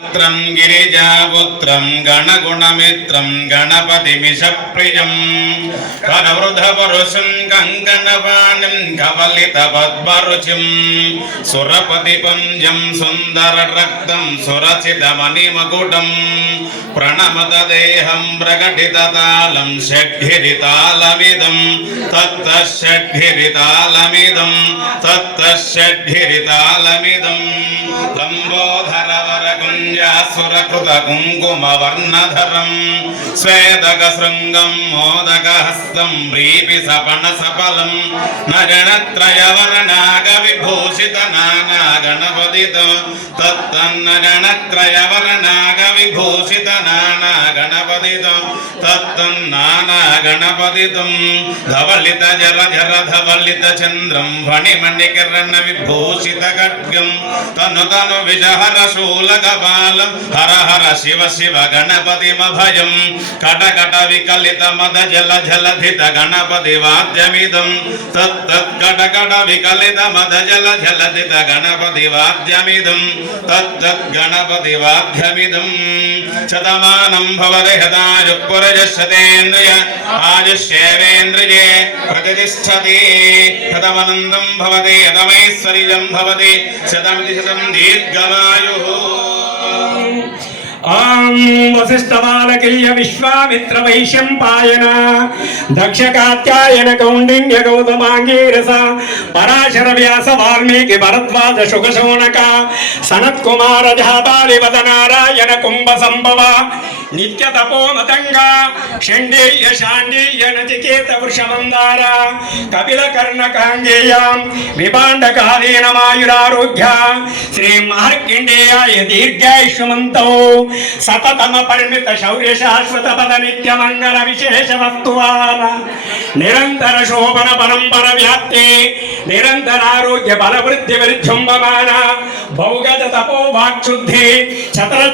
पुत्रं गिरिजापुत्रं गणगुणमित्रं गणपतिमिषप्रियं कनवृद्धपुरुषं कङ्कणपाणिं कवलितपद्मरुचिं सुरपतिपुञ्जं सुन्दररक्तं सुरचितमणिमकुटं प्रणमतदेहं प्रकटिततालं षड्भिरितालमिदं तत्तः षड्भिरितालमिदं तत्तः षड्भिरितालमिदं लम्बोधरवरकुञ्जासुरकृतकुङ्कुमवर्णधरं स्वेदकशृङ्गं मोदकहस्तं व्रीपिसपणसफलं नरणत्रयवरनागविभूषितनानागणपतितं तत्तन्नरणत्रयवरनागविभूषितनानागणपतितं तत्तन्नानागणपतितं धवलितजलधरधवलितचन्द्रं फणिमणिकिरणविभूषितखड्गं तनु विजहर शूलकपालं हर हर शिव शिव गणपतिमभयं कटकट विकलित मद जल जलधित गणपति वाद्यमिदं तत्तत्कटकट विकलित मद जल जलधित गणपति वाद्यमिदं तत्तद्गणपति वाद्यमिदं शतमानं भवति शतायुः आयुष्येवेन्द्रिये प्रतिष्ठति शतमनन्दं भवति यदमैश्वर्यं भवति शतमिति शतं दीर्घमायुः। ओम वसिष्ठवालकीय विश्वामित्र वैशंपायन दक्ष कात्यायन कौंडिन्य गौतमांगीरस पराशर व्यास वाल्मीकि भरद्वाज शुक शौनक सनत कुमार झाबाली वद नारायण कुंभ संभव नित्य तपो मतंगा शंडेय शांडेय नचिकेत वृषमंदार कपिल कर्ण कांगेय विभांड कालीनमायुरारोग्य श्री मार्कंडेयाय दीर्घायुष्मन्तौ सततम परिमित शौर्य शाश्वत पद नित्य मंगल विशेष वस्तुवान निरंतर शोभन परंपर व्याप्ति निरंतर आरोग्य बल वृद्धि विजृंभमान भौगत तपो वाक्शुद्धि छत्र